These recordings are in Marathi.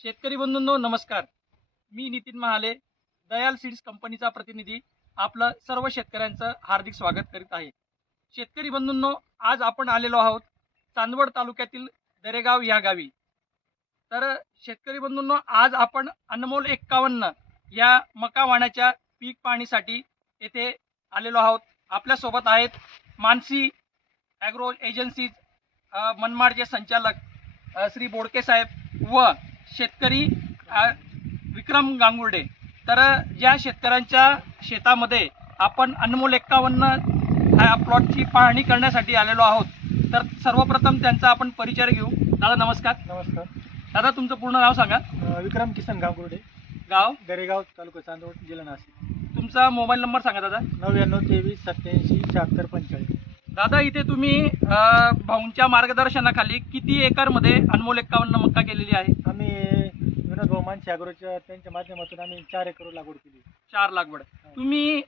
शेतकरी बंधूंनो नमस्कार. मी नितीन महाले, दयाल सीड्स कंपनीचा प्रतिनिधी आपलं सर्व शेतकऱ्यांचं हार्दिक स्वागत करीत आहे. शेतकरी बंधूंनो, आज आपण आलेलो आहोत चांदवड तालुक्यातील दरेगाव या गावी. तर शेतकरी बंधूंनो, आज आपण अनमोल 51 या मका वाणाच्या पीक पाहणीसाठी येथे आलेलो आहोत. आपल्यासोबत आहेत मानसी ॲग्रो एजन्सीज मनमाडचे संचालक श्री बोडके साहेब व शेतकरी विक्रम गांगुर्डे. तर ज्या शेतकऱ्यांच्या शेतामध्ये आपण अनमोल 51 ह्या प्लॉटची पाहणी करण्यासाठी आलेलो आहोत, तर सर्वप्रथम त्यांचा आपण परिचय घेऊ. दादा नमस्कार. नमस्कार. दादा तुमचं पूर्ण नाव सांगा. विक्रम किसन गांगुर्डे, गाव दरेगाव, तालुका चांदवड, जिल्हा नाशिक. तुमचा मोबाईल नंबर सांगा दादा. 99 23 87 76 45. दादा इथे तुम्ही भाऊंच्या मार्गदर्शनाखाली किती एकरमध्ये अनमोल 51 मक्का केलेली आहे? आम्ही विनोद भाऊ मानसी ॲग्रोच्या त्यांच्या माध्यमातून आम्ही 4 एकर लागवड केली. 4 लागवड. तुम्ही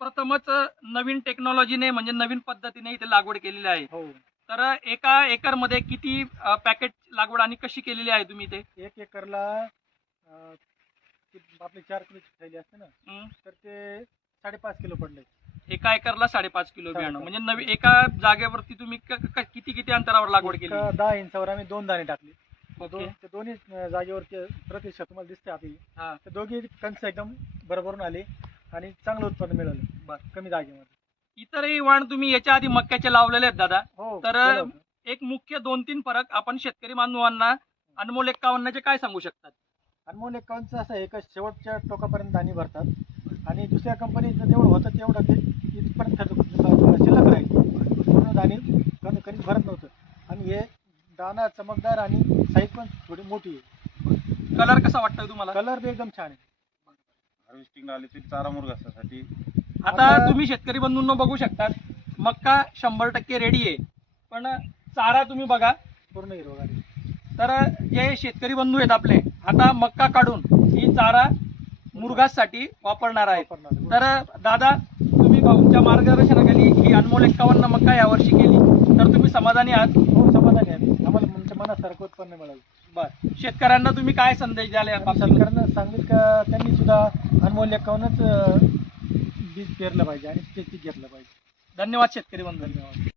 प्रथमच नवीन टेक्नॉलॉजीने म्हणजे नवीन पद्धतीने इथे लागवड केलेली आहे. हो. तर एका एकरमध्ये किती पॅकेट लागवड आणि कशी केलेली आहे तुम्ही इथे? 1 एकरला आपले 4 किलोची थैली असते ना, तर ते 5.5 किलो पडले. एका एकरला 5.5 किलो बियाणं 5.5. म्हणजे एका जागेवरती तुम्ही किती अंतरावर लागवड केली? 10 इंचावर आम्ही 2 दाणे टाकले. ओके. ते दोन्ही जागेवरती प्रतिशत तुम्हाला दिसते आपली. हा. तर दोघी कणस एकदम बरोबरून आले आणि चांगलं उत्पन्न मिळालं. बरं. कमी जागेमध्ये. इतरही वाण तुम्ही याच्या आधी मक्याचे लावलेले आहेत दादा. हो. तर केलं होतं. एक मुख्य 2-3 फरक आपण शेतकरी बांधवांना अनमोल 51चे काय सांगू शकतात? अनमोल 51चं असं आहे का शेवटच्या टोकापर्यंत दाणे भरतात आणि दुसऱ्या कंपनीचं जेवढं होतं तेवढं ते इथपर्यंत शिल्लक राहील. पूर्ण दाणे कणीच भरत नव्हतं. आणि हे दाणा चमकदार आणि साईज पण थोडी मोठी आहे. कलर कसा वाटतोय तुम्हाला? कलर बी एकदम छान आहे. हार्वेस्टिंग आली तरी चारा मुरघासासाठी. आता तुम्ही शेतकरी बंधूंनो बघू शकता, मक्का 100% रेडी आहे, पण चारा तुम्ही बघा. पूर्ण हिरवगार. तर जे शेतकरी बंधू आहेत आपले, आता मक्का काढून ही चारा मुरघासाठी वापरणार आहे. तर दादा तुम्ही भाऊंच्या मार्गदर्शनाखाली ही अनमोल 51 मक्का यावर्षी केली, तर तुम्ही समाधानी आहात? हो, समाधानी आहे. आम्हाला तुमच्या मनासारखं उत्पन्न मिळालं. बरं. शेतकऱ्यांना तुम्ही काय संदेश द्याल या बाबतीत? सरकारनं सांगितलं का त्यांनी सुद्धा अनमोल 51च बीज पेरलं पाहिजे आणि ते पीक घेतलं पाहिजे. धन्यवाद शेतकरी बंधू. धन्यवाद.